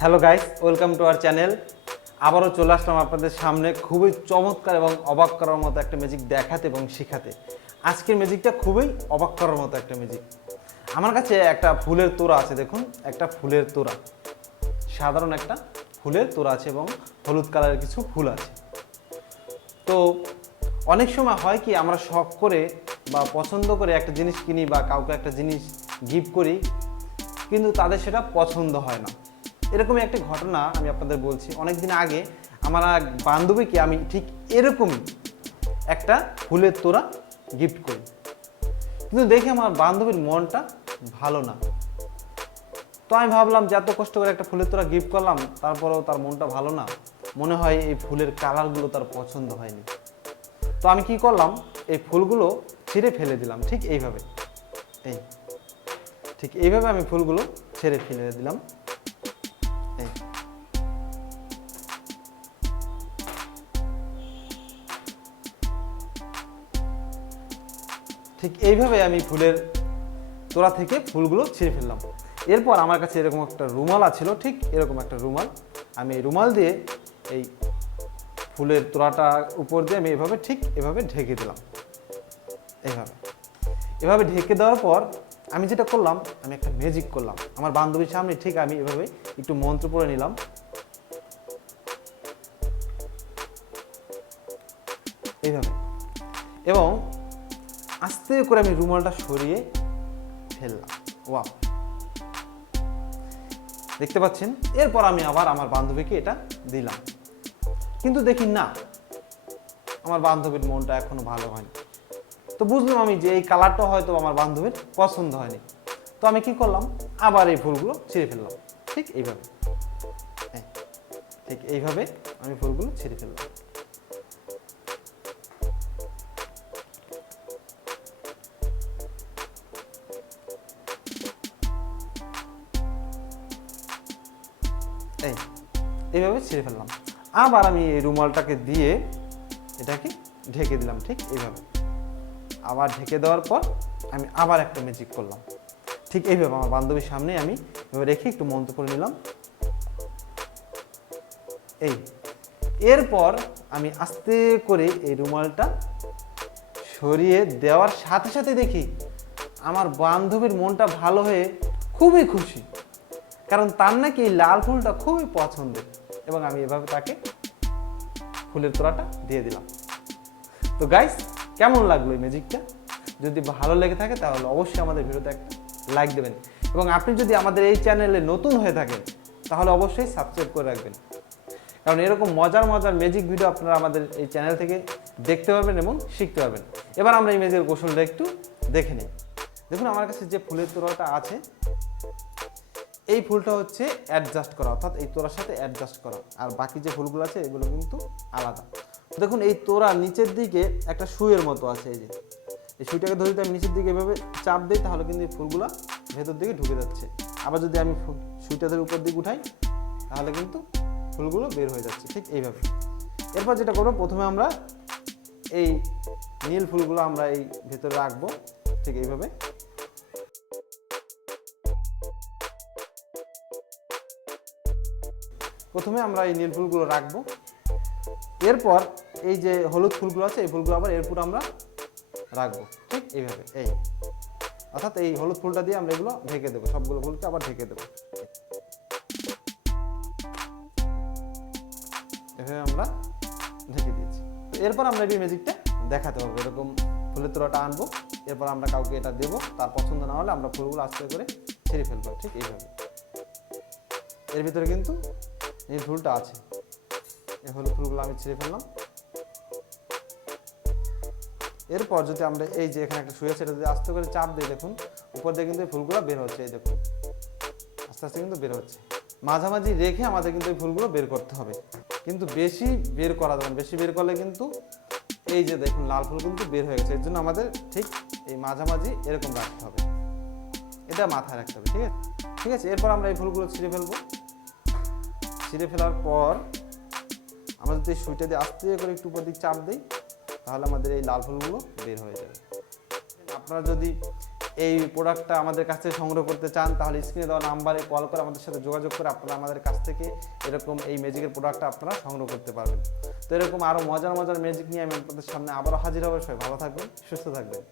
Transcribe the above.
Hello guys, welcome to our channel. আবারও চলে আসলাম আপনাদের সামনে খুবই চমৎকার এবং অবাক করার মতো একটা ম্যাজিক দেখাতে এবং শেখাতে। আজকের ম্যাজিকটা খুবই অবাক করার মতো একটা ম্যাজিক। আমার কাছে একটা ফুলের তোড়া আছে, দেখুন একটা ফুলের তোড়া, সাধারণ একটা ফুলের তোড়া আছে এবং হলুদ কালারের কিছু ফুল আছে। তো অনেক সময় হয় কি, আমরা শখ করে বা পছন্দ করে একটা জিনিস কিনি বা কাউকে একটা জিনিস গিফট করি, কিন্তু তাদের সেটা পছন্দ হয় না। এরকমই একটি ঘটনা আমি আপনাদের বলছি। অনেক দিন আগে আমার এক বান্ধবীকে আমি ঠিক এরকমই একটা ফুলের তোড়া গিফট করি, কিন্তু দেখে আমার বান্ধবীর মনটা ভালো না। তো আমি ভাবলাম যে এত কষ্ট করে একটা ফুলের তোড়া গিফট করলাম, তারপরেও তার মনটা ভালো না, মনে হয় এই ফুলের কালারগুলো তার পছন্দ হয়নি। তো আমি কি করলাম, এই ফুলগুলো ছিঁড়ে ফেলে দিলাম। ঠিক এইভাবে আমি ফুলগুলো ছেড়ে ফেলে দিলাম। ঠিক এইভাবে আমি ফুলের তোড়া থেকে ফুলগুলো ছিঁড়ে ফেললাম। এরপর আমার কাছে এরকম একটা রুমাল ছিল, ঠিক এরকম একটা রুমাল। আমি এই রুমাল দিয়ে এই ফুলের তোড়াটা উপর দিয়ে আমি এভাবে ঠিক এভাবে ঢেকে দিলাম। এভাবে ঢেকে দেওয়ার পর আমি যেটা করলাম, আমি একটা ম্যাজিক করলাম আমার বান্ধবীর সামনে। ঠিক আমি এভাবে একটু মন্ত্র পড়ে নিলাম, এইভাবে, এবং আস্তে করে আমি রুমালটা সরিয়ে ফেললাম। ওয়াও, দেখতে পাচ্ছেন? এরপর আমি আবার আমার বান্ধবীকে এটা দিলাম, কিন্তু দেখি না, আমার বান্ধবীর মনটা এখনো ভালো হয়নি। তো বুঝলাম আমি যে এই কালারটা হয়তো আমার বান্ধবীর পছন্দ হয়নি। তো আমি কি করলাম, আবার এই ফুলগুলো ছিঁড়ে ফেললাম। ঠিক এইভাবে আমি ফুলগুলো ছিঁড়ে ফেললাম। এইভাবে ছিঁড়ে ফেললাম। আবার আমি এই রুমালটাকে দিয়ে এটাকে ঢেকে দিলাম। ঠিক এইভাবে আবার ঢেকে দেওয়ার পর আমি আবার একটা ম্যাজিক করলাম। ঠিক এইভাবে আমার বান্ধবীর সামনে আমি এভাবে রেখে একটু মন্ত্র করে নিলাম। এরপর আমি আস্তে করে এই রুমালটা সরিয়ে দেওয়ার সাথে সাথে দেখি আমার বান্ধবীর মনটা ভালো হয়ে খুবই খুশি, কারণ তার নাকি এই লাল ফুলটা খুবই পছন্দের, এবং আমি এভাবে তাকে ফুলের তোড়াটা দিয়ে দিলাম। তো গাইস, কেমন লাগলো এই ম্যাজিকটা? যদি ভালো লেগে থাকে তাহলে অবশ্যই আমাদের ভিডিওতে একটা লাইক দেবেন, এবং আপনি যদি আমাদের এই চ্যানেলে নতুন হয়ে থাকেন তাহলে অবশ্যই সাবস্ক্রাইব করে রাখবেন, কারণ এরকম মজার ম্যাজিক ভিডিও আপনারা আমাদের এই চ্যানেল থেকে দেখতে পাবেন এবং শিখতে পারবেন। এবার আমরা এই ম্যাজিকের কৌশলটা একটু দেখে নিই। দেখুন, আমার কাছে যে ফুলের তোড়াটা আছে, এই ফুলটা হচ্ছে অ্যাডজাস্ট করা, অর্থাৎ এই তোড়ার সাথে অ্যাডজাস্ট করা, আর বাকি যে ফুলগুলো আছে এগুলো কিন্তু আলাদা। দেখুন, এই তোড়া নিচের দিকে একটা সুইয়ের মতো আছে। এই সুইটাকে ধরে যদি আমি নিচের দিকে এভাবে চাপ দিই, তাহলে কিন্তু এই ফুলগুলো ভেতর দিকে ঢুকে যাচ্ছে। আবার যদি আমি সুইটা ধরে উপর দিকে উঠাই, তাহলে কিন্তু ফুলগুলো বের হয়ে যাচ্ছে। ঠিক এইভাবে। এরপর যেটা করবো, প্রথমে আমরা এই নীল ফুলগুলো আমরা এই ভেতরে রাখবো। ঠিক এইভাবে প্রথমে আমরা এই নীল ফুলগুলো রাখবো। এরপর এই যে হলুদ ফুলগুলো আছে, এই ফুলগুলো আবার এরপর আমরা রাখবো। ঠিক এইভাবে, অর্থাৎ এই হলুদ ফুলটা দিয়ে আমরা এগুলো ঢেকে দেবো, সবগুলো ফুলকে আবার ঢেকে দেবো। এভাবে আমরা ঢেকে দিয়েছি। এরপর আমরা এই ম্যাজিকটা দেখাতে হবে। এরকম ফুলের তোড়াটা আনবো, এরপর আমরা কাউকে এটা দেবো, তার পছন্দ না হলে আমরা ফুলগুলো আস্তে করে ছেড়ে ফেলবো। ঠিক এইভাবে। এর ভিতরে কিন্তু এই ফুলটা আছে, এই হলুদ ফুলগুলো আমি ছিঁড়ে ফেললাম। এরপর যদি আমরা এই যে এখানে একটা সুই আছে, এটা যদি আস্তে করে চাপ দিই, দেখুন উপর দিয়ে কিন্তু এই ফুলগুলো বের হচ্ছে। এই দেখুন, আস্তে আস্তে কিন্তু বের হচ্ছে। মাঝামাঝি রেখে আমাদের কিন্তু এই ফুলগুলো বের করতে হবে, কিন্তু বেশি বের করা যাবে না। বেশি বের করলে কিন্তু এই যে দেখুন লাল ফুল কিন্তু বের হয়ে গেছে। এর জন্য আমাদের ঠিক এই মাঝামাঝি এরকম রাখতে হবে, এটা মাথায় রাখতে হবে। ঠিক আছে। এরপর আমরা এই ফুলগুলো ছিঁড়ে ফেলবো। ছিঁড়ে ফেলার পর আমরা যদি সুইটা দিয়ে আস্তে করে একটু উপর দিকে চাপ দিই, তাহলে আমাদের এই লাল ফুলগুলো বের হয়ে যাবে। আপনারা যদি এই প্রোডাক্টটা আমাদের কাছ থেকে সংগ্রহ করতে চান, তাহলে স্ক্রিনে দেওয়া নাম্বারে কল করে আমাদের সাথে যোগাযোগ করে আপনারা আমাদের কাছ থেকে এরকম এই ম্যাজিকের প্রোডাক্টটা আপনারা সংগ্রহ করতে পারবেন। তো এরকম আরও মজার মজার ম্যাজিক নিয়ে আমি আপনাদের সামনে আবারও হাজির হব। সবাই ভালো থাকবেন, সুস্থ থাকবেন।